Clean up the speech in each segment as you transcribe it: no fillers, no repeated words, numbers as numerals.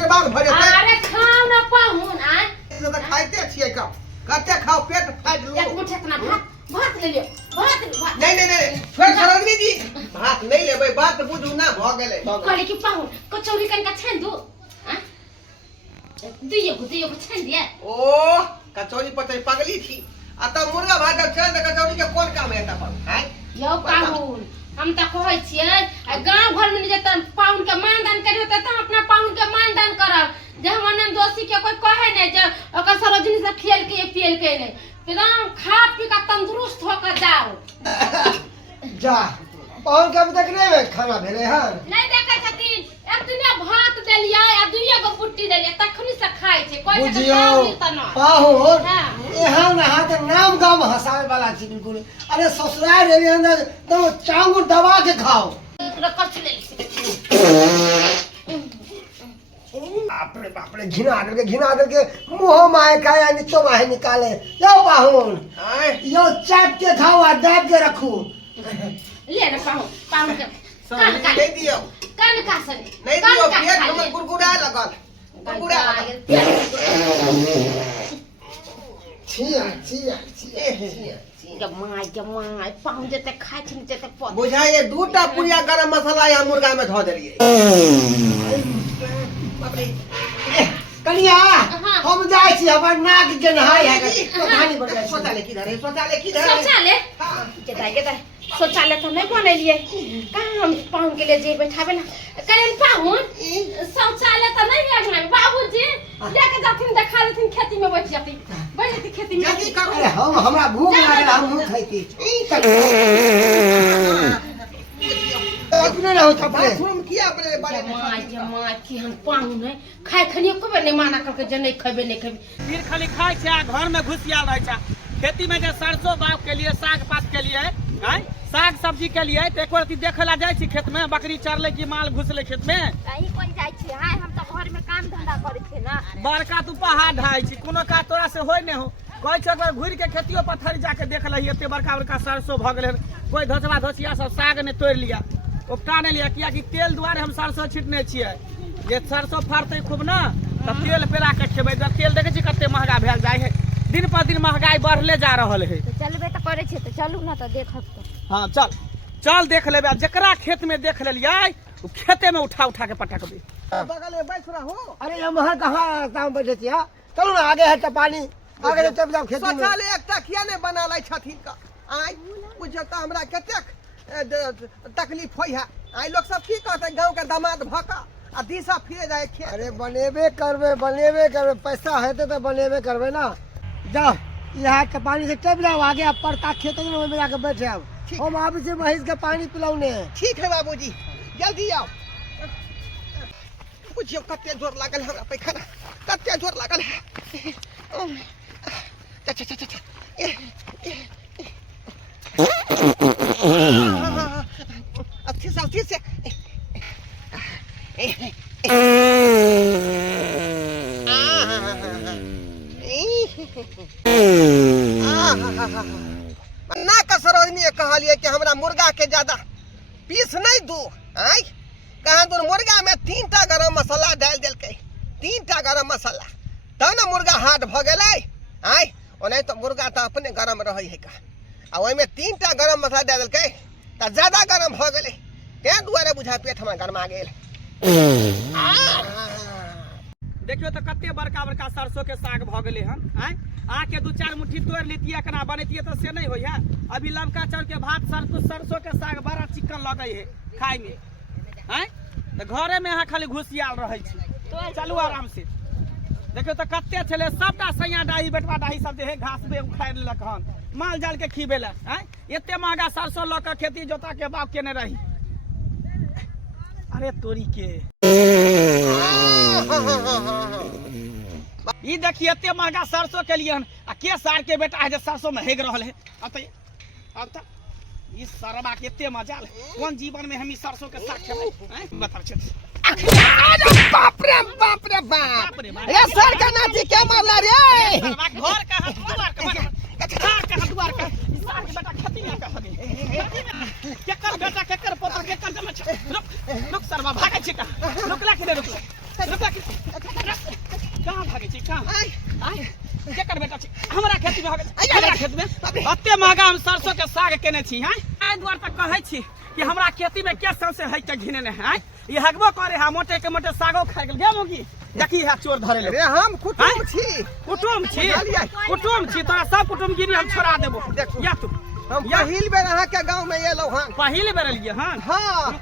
के बाद भरे अरे खाओ ना पाहुन आय से तो खाइते छिए कब कते खाओ पेट फाड़ लो एक मुट्ठी इतना भात ले लियो भात नहीं छोड़ सरदनी जी भात नहीं लेबै बात बुझू ना भ गेलै कहले कि पाहुन कचौरी कनका छान दो हां दुइयो छान दिया ओ कचौरी पचौरी पगली थी आता मुर्गा भात छान त कचौरी के कोन काम है त पर हैं यौ पाहुन हम त कहै छियै गांव घर में जे पाहुन के मानदान करियो त अपना पाहुन के मानदान करब जे हम अनन दोषी के कोई कहे नै जे ओकर सरोजनी से खेल के पियल के नै एकदम खा पी के तंदुरुस्त होकर जाओ जा पाहुन के अब तक नहीं खाना भेले हन नहीं देखे छथिन एक दुनिया भात देलियै आ दुइयो गो पुट्टी देलियै तखनी से खाइ छै कोइ से खाइ त न पाहुन हां यहाँ नहा के नाम गाम हंसावे वाला छी बिल्कुल अरे ससुराल रे अंदर तो चांगुर दबा के खाओ रकच ले बाप रे घिना दे के मुंह माय खाए नीचो माहे निकाले यो पाहुन यो चाट के खाओ आ दाब के रखू ले ना पाहुन के कान का नहीं दियो कान का सने नहीं दियो पेट हमर गुरगुरा लगल गुरगुरा जमाई पाहुन जते खाइ छिन जते पद बुझाइए दूटा पुरिया गरम मसाला या मुर्गा में धो देलिए बाप रे कनिया हम जाय छी हमर नाक के नहाय है कहानी बन जाय शौचालय किधर है शौचालय हां के शौचालय तो नहीं बनेलिए कहां हम पाहुन के लिए जे बैठाबे ना करेन पाहुन शौचालय तो नहीं है घर में बाबूजी लेके जाथिन देखा देथिन खेती में बैठ जाती खेती में जल्दी करो अरे हम हमरा भूख लागल हम मुंह खाइती अपने रहो थपले बाथरूम किया बड़े बड़े जमाई की हम पाहुन है खाए खनियो को नहीं माना करके जे नहीं खबे फिर खाली खाए छे घर में घुसियाल रहे छे खेती में जे सरसों बाग के लिए साग पात के लिए हैं साग सब्जी के लिए तो एक बार देखेला जाय छी खेत में बकरी चरले की माल घुसले खेत में कहीं कोन जाय छी हाय हम तो घर में काम धंधा करे छे ना बड़का तू पहाड़ ढाई छी कोनो का तोरा से होय ने हो कहै छ एक घुर के खेतियो पथरी जाके देख लही एते बड़का सरसों भ गेले कोई धोचवा धोचिया सब साग ने तोड़ लिया उपटा ने लिया किया कि तेल दुआरे हम सरसों छिटने छिए जे सरसों फरते खूब ना त तेल पेरा के खेबै तेल देखे छी कते महंगा भेल जाय है दिन पर दिन महंगाई बढ़ले जा रहल है तो चलबे त करे छे तो चलू ना तो देखब तो हां चल देख लेबे जकरा खेत में देख लेलिए उ खेते में उठा के पटकबे बगल में बैठ रहा हो अरे हम कहां काम बैठे छी हां चलो ना आगे है त पानी आगे चल जाओ खेती में शौचालय एकटा किया ने बना लै छथिन का आइ बुझता हमरा कतेक तकलीफ होई है आइ लोग सब की कहते गांव के दामाद भका आ दिशा फिरे जाए खेत अरे बनेबे करबे पैसा हेते तो बनेबे करबे ना जाओ यहाँ के पानी से टप जाओ आगे आप पड़ता खेत में जाके बैठे आओ हम आप से महीस के पानी पिलाउने ठीक है बाबूजी जल्दी आओ बुझियो कते जोर लागल हमरा पैखाना कते जोर लागल है अच्छी से ना कसरौनी कहलिए कि हमरा मुर्गा के ज्यादा पीस नहीं दू आई कहां दूर मुर्गा में 3टा गरम मसाला डाल देलकै 3टा गरम मसाला त ना मुर्गा हार्ड भ गेलै आई ओने तो मुर्गा त अपने गरम रहै है का आ ओइ में 3टा गरम मसाला डाल देलकै त ज्यादा गरम भ गेलै ते दुआरे बुझा पेट हमरा गरमा गेल देखियो तो कते बड़का सरसों के साग भ गेले हन आके 2-4 मुट्ठी तोड़ लेतिए कना बनैतिए तो से नहीं होय है अभी लमका चाउर के भात सरसों के साग बड़ा चिकन लगे है खाए में तो घरे में यहाँ खाली घुसियाल रहे छी चलू आराम से देखियो तो कते छले सबटा सैया डाही बेटवा डाही सब जे है घास पे उखाड़ लेलक हन माल जाल के खीबे ला एते महंगा सरसों ल के खेती जोता के बाप केने रही अरे तोरी के ई देखिए एते महंगा सरसों के लिए आ के सार के बेटा है जे सरसों में हेग रहल है अब ई सरबा के एते मजा ले कौन जीवन में हम ई सरसों के साग खेबै बताओ छै बाप रे बाप रे सर का नाची क्या मारला रे घर का दुआर का दुआर का साग के बेटा खेती ना कर सके केकर बेटा केकर पोता केकर जमा रुक सरबा भागे छिका रुकला के रुक हो गेल खेत में अते महंगा हम सरसों के साग केने छी हैं एहि दुआरे तक कहै छी कि हमरा खेती में के सबसे है के घिने हैं ये हगबो करे है मोटे के मोटे सागो खा गेल गे मुगी देखी है चोर धरे ले अरे हम कुटुम छी कुटुम छी तोरा सब कुटुम गिरी हम छोड़ा देबो या तू हम पहिल बेर अहाँ के गांव में एलौ हन पहिल बेर एलिए हन हां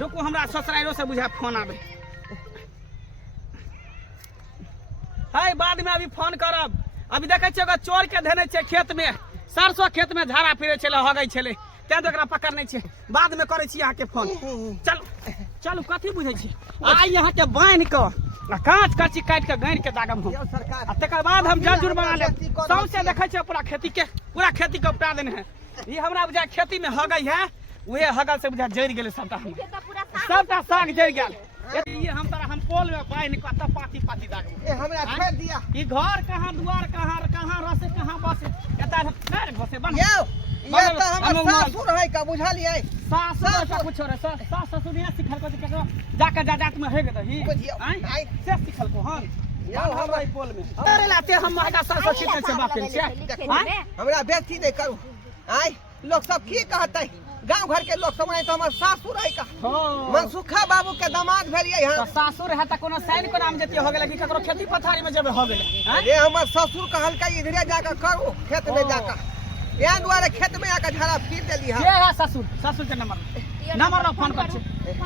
रुकू हमरा ससुराइरो से बुझा फोन आबे है बाद में अभी फोन करब अभी देखे छियै अगर चोर के धने छै खेत में सरसों खेत में झाड़ा फिरे छले हगै छले तै तो एकरा पकड़ने छै बाद में करे छी अहाँ के फोन चल चलू कथी बुझै छी आइ यहाँ के बांध के कांच काची काट के गाड़ के दागम हम सरकार आ तकर बाद हम जजुर बना ले सौंसे देखे छियै पूरा खेती के उपटा देने है ई हमरा बुझा खेती में हगै है उहे हगल से बुझा जरि गेलै सबटा साग जरि गेल ये हम पोल में बांध के त पाती दागम ए हमरा छोड़ दिया ई घर कहाँ दुआर कहाँ रसे कहाँ बसे एता नहीं बसे बन यो ये तो हमर सासुर है का बुझलियै सासुर का कुछ रे सास ससुर ने सिखल को केकरो जाके जाजात में हेग दही बुझियौ आई से सिखल को हन यो हमारे पोल में अरे लाते हम महंगा सरसों छिटे से बाप छै हमरा बेइज्जती नहीं करू आई लोग सब की कहतै गांव घर के लोग सब नहीं तो हमर सासुर है का मनसुखा बाबू के दामाद भेलियै तो हन सासुर है त कोनो साइन को नाम जति हो गेलै कि ककरो खेती पथारी में जब हो गेलै अरे हमर ससुर कहलकै इधरे जाकर करू खेत में जाकर या द्वारे खेत में आकर झाड़ा फिर देली के है ससुर के नंबर रो फोन कर छै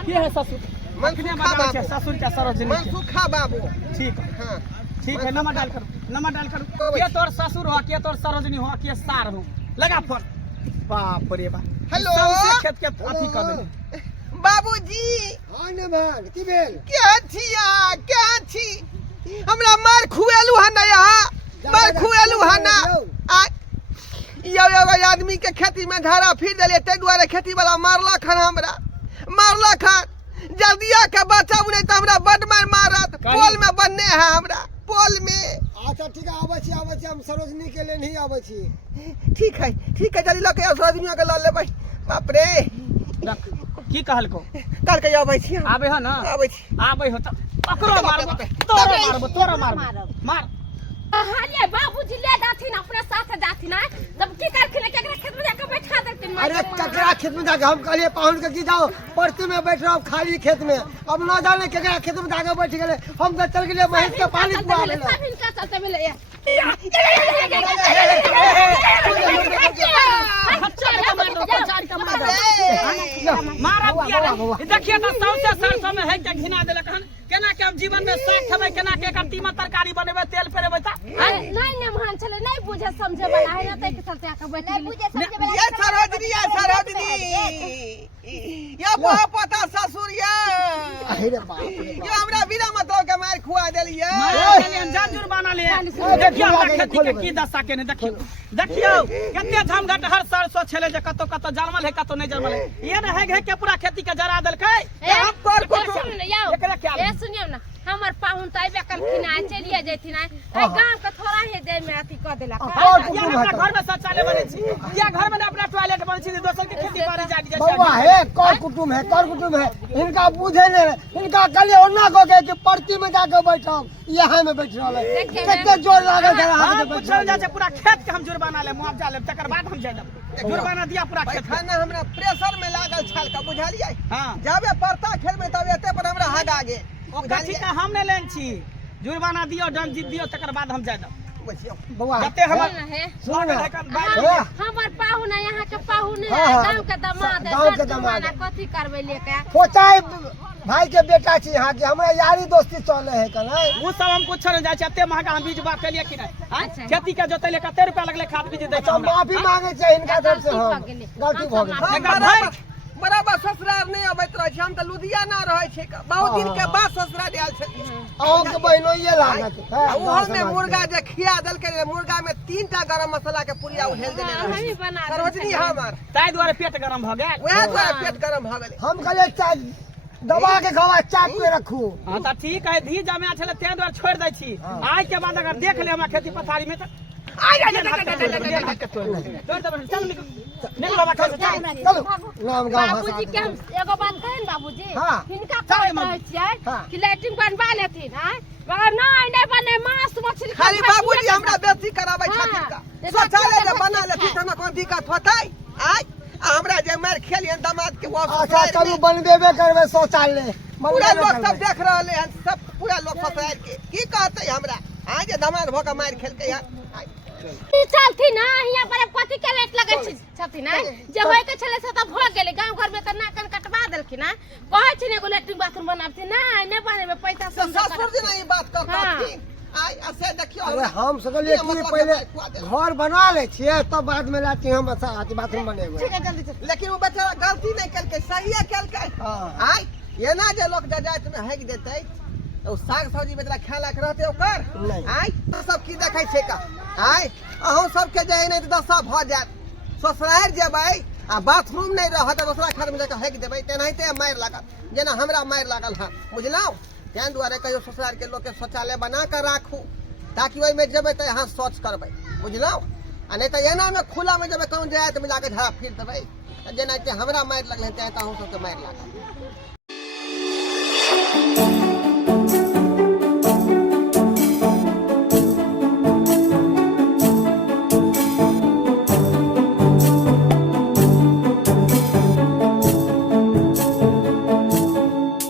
के है ससुर मनसुखा बाबू ससुर के सरोजनी मनसुखा बाबू ठीक हां ठीक है नंबर डायल करो के तोर ससुर हो के तोर सरोजनी हो के सार हो लगा फोन बाप रे बाप हेलो खेत के अथी कर दे बाबूजी हाँ ने भाग की भेल क्या छी हमरा मार खुएलू हन यहाँ मार खुएलू हन आ यो आदमी के खेती में झाड़ा फिर देले ते दुआरे खेती वाला मारलक हन हमरा जल्दिया के बचाऊ नहीं तो हमरा बड मार मारत पोल में बनने है हमरा पोल में अच्छा ठीक है आबै छी हम सरोजनी के लिए नहीं आबै छी ठीक है जल्दी लके सरोजनी के ल लेबै बाप रे की कहल को कल के आबै छी आबे हो ना आबे हो त ओकरो मारबो तोरो मारबो मार हालिए बाबूजी ले जाथिन अपने साथ जाथिन तब की करथिन केकरा खेत में जाके बैठा देथिन अरे ककरा खेत में जाके हम कहलिए पाहुन के की जाओ परती में बैठ रहो खाली खेत में अब न जाने केकरा खेत में जाके बैठ गेले हम तो चल गेले महेश के पानी पुआ ले सब इनका चलते मिले देखिए तो सौसे सरसों में है के घिना देलक हन केना के हम जीवन में साग खबै केना के एकर तीमन तरकारी बनेबै तेल पेरेबै त नहीं ने महान चले नहीं बुझे समझे वाला है ना ते के चलते आके बैठ नहीं बुझे समझे वाला ये सरोजनी ये पता ससुर ये अरे बाप रे ये हमरा बिना मतलब के मार खुआ देलिए जजुर बना ले देखियो हमरा खेती के की दशा केने देखियो कते झमघट हर सरसों छले जे कतो कतो जन्मल है कतो नहीं जन्मल है ये न है के पूरा खेती के जरा देलकै हम पर एकरा क्या ए सुनियो ना हमर पाहुन त आइबे कलखिन आ चलिए जैथिन आ गांव के थोड़ा ही देर में अथी क देलक घर में शौचालय बने छी या घर में अपना टॉयलेट बने छी दोसर के खेती बाड़ी जाके जैसे बउआ है कर कुटुम है इनका बुझे ने इनका कले ओना को के कि परती में जाके बैठो यहां में बैठ रहले कते जोर लागल है हाथ में पूछल जा छै पूरा खेत के हम जुर्माना ले मुआवजा ले तकर बाद हम जाय जुर्माना दिया पूरा खेत खाना हमरा प्रेशर में लागल छल का बुझलिए हां जाबे पड़ता खेत में तब एते पर हमरा हगा गेल कथी का हम ने लेन छी जुर्माना दियो दंड दियो तकर बाद हम जाय बउआ कते हमर सुन हमर पाहुन है यहाँ के पाहुन है गांव के दामाद है कथी करबै लेके खोचाई भाई के बेटा छी यहाँ के हमरा यारी दोस्ती चले है कने वो सब हम कुछ नहीं जाय छै एते महंगा हम बीज बात केलिए कि नहीं खेती के जोतले कते रुपया लगले खाद बीज दे तो माफी मांगे छै इनका तरफ से हम गलती भ गेल बराबर ससुराल नहीं अबैत रहे हम तो लुधियाना रहे छे बहुत दिन के बाद ससुराल आयल छे अहों के बहिनो ये लागत है ओहो में मुर्गा जे खिया देल के मुर्गा में 3टा गरम मसाला के पुरिया उहेल देने रहे सरोजनी हमर ताई द्वारे पेट गरम भ गेल वह द्वारे पेट गरम भ गेल हम कहले चाय दबा के खवा चाक पे रखू हां त ठीक है धी जमा छले ते द्वारे छोड़ दै छी आज के बाद अगर देख ले हमरा खेती पथारी में त नाम गाँव बाबूजी के हम एगो बात कहे न बाबूजी हाँ। हिनका कहै रहै छियै हाँ। कि लैट्रिन बनबा लेथिन हैं मगर नहीं बने मांस मछली खाली बाबूजी हमरा बेइज्जती कराबै छथिन का हाँ। शौचालय जे बना लेथिन त हमरा कोन दिक्कत होतै आय आ हमरा जे मार खेलियन दामाद के वो अच्छा चलू बनबेबे करबै शौचालय पूरा लोग सब देख रहले हन सब पूरा लोग ससुराल के की कहतै हमरा आय जे दामाद भोका मार खेलकै यार ई चलथि ना हिया पर कथि के लेट लगै छथि ना जे होय के छले से त भ गेलै गांव घर में त नाकन कटवा देलखिन ना कहै छी ने एगो लैट्रिन बाथरूम बनाबथि नहीं बनेबे पैसा तो से ससुर जी नहीं बात करता हाँ। थी आय ऐसे देखियो अरे हम सोचलिए कि पहले घर बना ले छिए तब बाद में लाठी हम बाथरूम बनेबै ठीक है जल्दी चल लेकिन वो बेचारा गलती नहीं करके सही करके हाँ। आय ये ना जे लोग जायत में हैक देतै तो साग सब्जी बेचारा खाला के रहते ओकर नहीं। आय तो सब की देखै छै का आय अहूं सब के जे नहीं तो दशा भ जात ससुराल जेबै आ बाथरूम नहीं रहत दूसरा घर में जाके हैक देबै तेनाहिते मार लागत जेना हमरा मार लागल है बुझलौ तें दुआरे कहियो ससुराल के लोग के शौचालय बना कर राखू ताकि ओहि में जेबै त यहाँ शौच करबै बुझलौ आ नहीं तो एना में खुला में जेबै कहूं जायत में जाके झड़ा फिर देबै जेनाहिते हमरा मार लगलै तेनाहिते अहूं सबके मार लागल